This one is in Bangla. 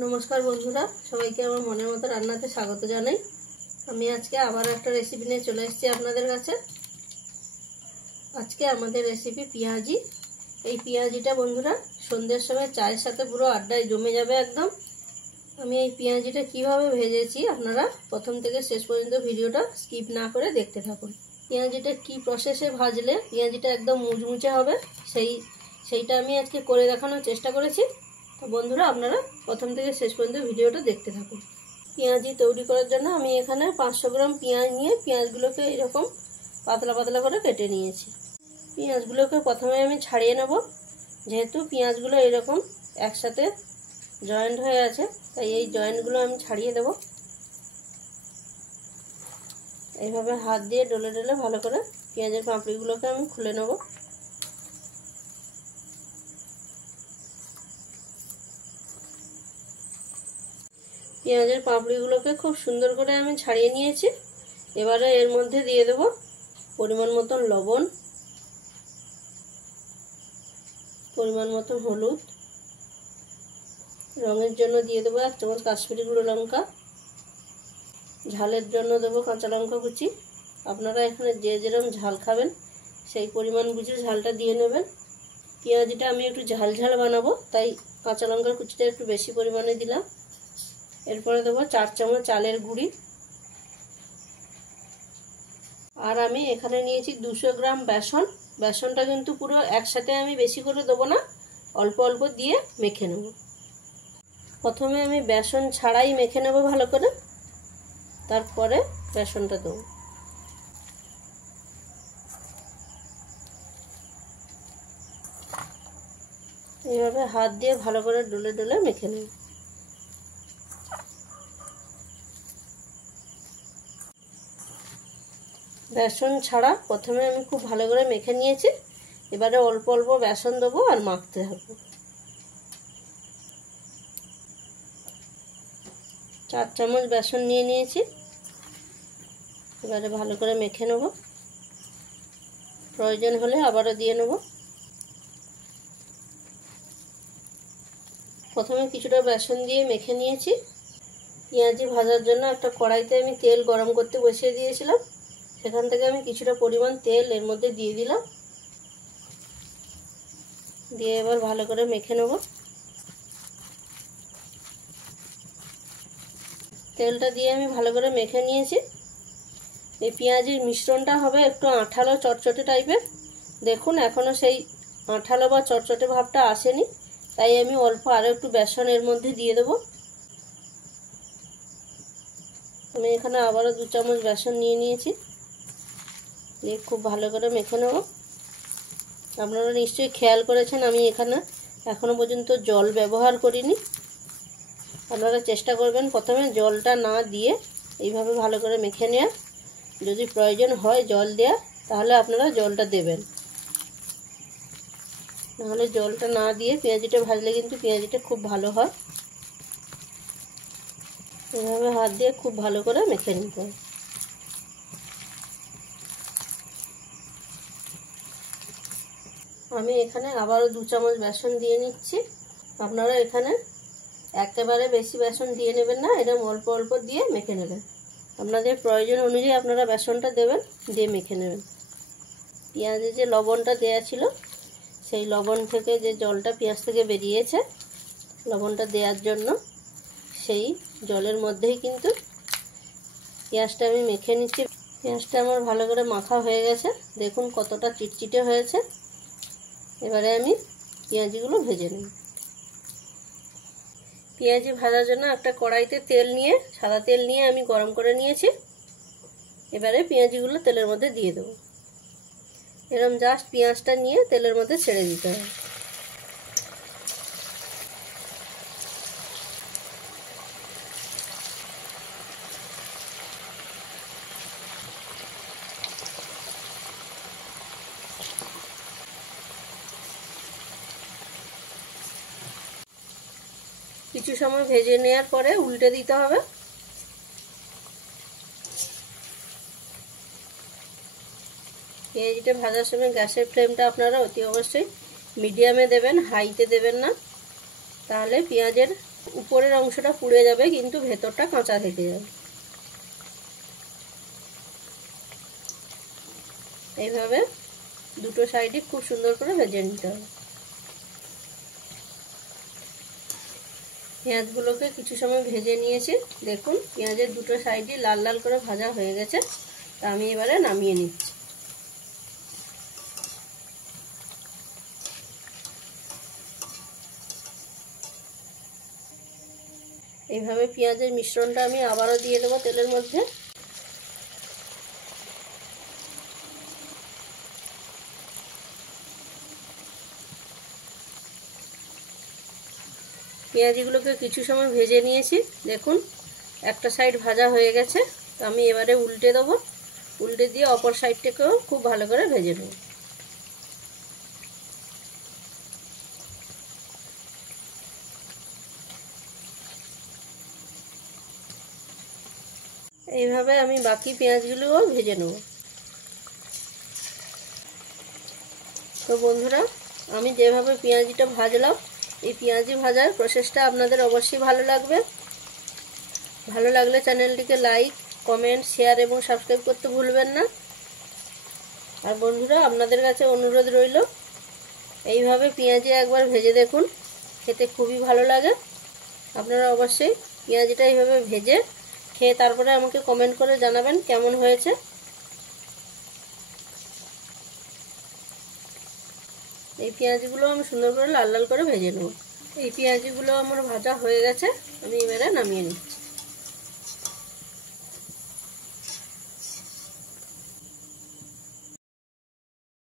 नमस्कार बंधुरा सबाइके आमार मनेर मतो रान्नाते स्वागत जानाई। आमी आजके आबार एकटा रेसिपि निये चले एसेछि आपनादेर काछे। आजके आमादेर रेसिपि पेঁয়াজি। এই পেঁয়াজিটা बंधुरा सन्ध्येर समय चायेर साथे पुरो आड्डाय जमे जाबे एकदम। आमी এই পেঁয়াজিটা কিভাবে ভেজেছি আপনারা প্রথম থেকে শেষ পর্যন্ত ভিডিওটা স্কিপ না করে দেখতে থাকুন। পেঁয়াজিটা কি প্রসেসে ভাজলে পেঁয়াজিটা একদম মুচমুচে হবে সেইটা আমি আজকে করে দেখানোর চেষ্টা করেছি। तो बंधुरा আপনারা প্রথম থেকে শেষ পর্যন্ত ভিডিওটা দেখতে থাকুন। পেঁয়াজি তৈরি করার জন্য আমি এখানে 500 গ্রাম পেঁয়াজ নিয়ে পেঁয়াজগুলোকে এরকম পাতলা পাতলা করে কেটে নিয়েছি। পেঁয়াজগুলোকে প্রথমে আমি ছাড়িয়ে নেব, যেহেতু পেঁয়াজগুলো এরকম একসাথে জয়েন্ট হয়ে আছে তাই এই জয়েন্টগুলো আমি ছাড়িয়ে দেব। এইভাবে হাত দিয়ে ডলে ডলে ভালো করে পেঁয়াজের পাপড়িগুলোকে আমি খুলে নেব। পেঁয়াজের পাপড়িগুলোকে খুব সুন্দর করে আমি ছাড়িয়ে নিয়েছি। এবারে এর মধ্যে দিয়ে দেব পরিমাণ মতো লবণ, পরিমাণ মতো হলুদ, রঙের জন্য দিয়ে দেব 1 চামচ কাশ্মীরি গুঁড়ো লঙ্কা, ঝালের জন্য দেব কাঁচা লঙ্কা কুচি। আপনারা এখানে যে যেরকম ঝাল খাবেন সেই পরিমাণ বুঝে ঝালটা দিয়ে নেবেন। পেঁয়াজিটা আমি একটু ঝাল ঝাল বানাবো তাই কাঁচা লঙ্কার কুচিটা একটু বেশি পরিমাণে দিলাম। এরপরে দেব 4 চামচ চালের গুঁড়ি। আর আমি এখানে নিয়েছি 200 গ্রাম বেসন। বেসনটা কিন্তু পুরো একসাথে আমি বেশি করে দেব না, অল্প অল্প দিয়ে মেখে নেব। প্রথমে আমি বেসন ছাড়াই মেখে নেব ভালো করে, তারপরে বেসনটা দেব। এইভাবে হাত দিয়ে ভালো করে ডলে ডলে মেখে নেব। বেসন ছাড়া প্রথমে আমি খুব ভালো করে মেখে নিয়েছি। এবারে অল্প অল্প বেসন দেবো আর মাখতে হবে। 4 চামচ বেসন নিয়ে নিয়েছি। এবারে ভালো করে মেখে নেব, প্রয়োজন হলে আবারও দিয়ে নেব। প্রথমে কিছুটা বেসন দিয়ে মেখে নিয়েছি। পেঁয়াজি ভাজার জন্য একটা কড়াইতে আমি তেল গরম করতে বসিয়ে দিয়েছিলাম। সেখান থেকে আমি কিছুটা পরিমাণ তেল এর মধ্যে দিয়ে দিলাম। দিয়ে এবার ভালো করে মেখে নেব। তেলটা দিয়ে আমি ভালো করে মেখে নিয়েছি। এই পেঁয়াজির মিশ্রণটা হবে একটু আঠালো চটচটে টাইপের। দেখুন এখনো সেই আঠালো বা চটচটে ভাবটা আসেনি, তাই আমি অল্প আরও একটু বেসন এর মধ্যে দিয়ে দেব। আমি এখানে আবারও 2 চামচ বেসন নিয়ে নিয়েছি। দিয়ে খুব ভালো করে মেখে নেব। আপনারা নিশ্চয়ই খেয়াল করেছেন আমি এখানে এখনো পর্যন্ত জল ব্যবহার করিনি। আপনারা চেষ্টা করবেন প্রথমে জলটা না দিয়ে এইভাবে ভালো করে মেখে নেওয়ার। যদি প্রয়োজন হয় জল দেওয়া তাহলে আপনারা জলটা দেবেন, নাহলে জলটা না দিয়ে পেঁয়াজিটা ভাজলে কিন্তু পেঁয়াজিটা খুব ভালো হয়। এভাবে হাত দিয়ে খুব ভালো করে মেখে নিতে হবে। আমি এখানে আবারও 2 চামচ বেসন দিয়ে নিচ্ছি। আপনারা এখানে একেবারে বেশি বেসন দিয়ে নেবেন না, এরকম অল্প অল্প দিয়ে মেখে নেবেন। আপনাদের প্রয়োজন অনুযায়ী আপনারা বেসনটা দেবেন, দিয়ে মেখে নেবেন। পেঁয়াজে যে লবণটা দেয়া ছিল সেই লবণ থেকে যে জলটা পেঁয়াজ থেকে বেরিয়েছে, লবণটা দেওয়ার জন্য সেই জলের মধ্যেই কিন্তু পেঁয়াজটা আমি মেখে নিচ্ছি। পেঁয়াজটা আমার ভালো করে মাখা হয়ে গেছে, দেখুন কতটা চিটচিটে হয়েছে। এবারে আমি পেঁয়াজিগুলো ভেজে নেব। পেঁয়াজি ভাজার জন্য একটা কড়াইতে তেল নিয়ে সাদা তেল নিয়ে আমি গরম করে নিয়েছি। এবারে পেঁয়াজিগুলো তেলের মধ্যে দিয়ে দেবো। এরকম জাস্ট পেঁয়াজটা নিয়ে তেলের মধ্যে ছেড়ে দিতে হবে। কিছু সময় ভেজে নেওয়ার পরে উল্টে দিতে হবে। পেঁয়াজিটা ভাজার সময় গ্যাসের ফ্লেমটা আপনারা অতি অবশ্যই মিডিয়ামে দেবেন, হাইতে দেবেন না, তাহলে পেঁয়াজের উপরের অংশটা পুড়ে যাবে কিন্তু ভেতরটা কাঁচা থেকে যাবে। এইভাবে দুটো সাইডই খুব সুন্দর করে ভেজে নিতে হবে। পেঁয়াজগুলোকে কিছু সময় ভেজে নিয়েছি। দেখুন পেঁয়াজের দুটো সাইডই লাল লাল করে ভাজা হয়ে গেছে। তা আমি এবারে নামিয়ে নিচ্ছি। এইভাবে পেঁয়াজের মিশ্রণটা আমি আবারও দিয়ে দেবো তেলের মধ্যে। পেঁয়াজগুলোকে কিছু সময় ভেজে নিয়েছি। দেখুন একটা সাইড ভাজা হয়ে গেছে। তো আমি এবারে উল্টে দেবো। উল্টে দিয়ে অপর সাইডটাকেও খুব ভালো করে ভেজে নেব। এইভাবে আমি বাকি পেঁয়াজগুলোও ভেজে নেব। তো বন্ধুরা, আমি যেভাবে পেঁয়াজিটা ভাজলাম, এই পেঁয়াজি ভাজার প্রসেসটা আপনাদের অবশ্যই ভালো লাগবে। ভালো লাগলে চ্যানেলটিকে লাইক, কমেন্ট, শেয়ার এবং সাবস্ক্রাইব করতে ভুলবেন না। আর বন্ধুরা, আপনাদের কাছে অনুরোধ রইল এইভাবে পেঁয়াজি একবার ভেজে দেখুন, খেতে খুবই ভালো লাগে। আপনারা অবশ্যই পেঁয়াজিটা এইভাবে ভেজে খেয়ে তারপরে আমাকে কমেন্ট করে জানাবেন কেমন হয়েছে। এই পেঁয়াজগুলো আমি সুন্দর করে লাল লাল করে ভেজে নেব। এই পেঁয়াজগুলো আমার ভাজা হয়ে গেছে, আমি এবারে নামিয়ে নিই।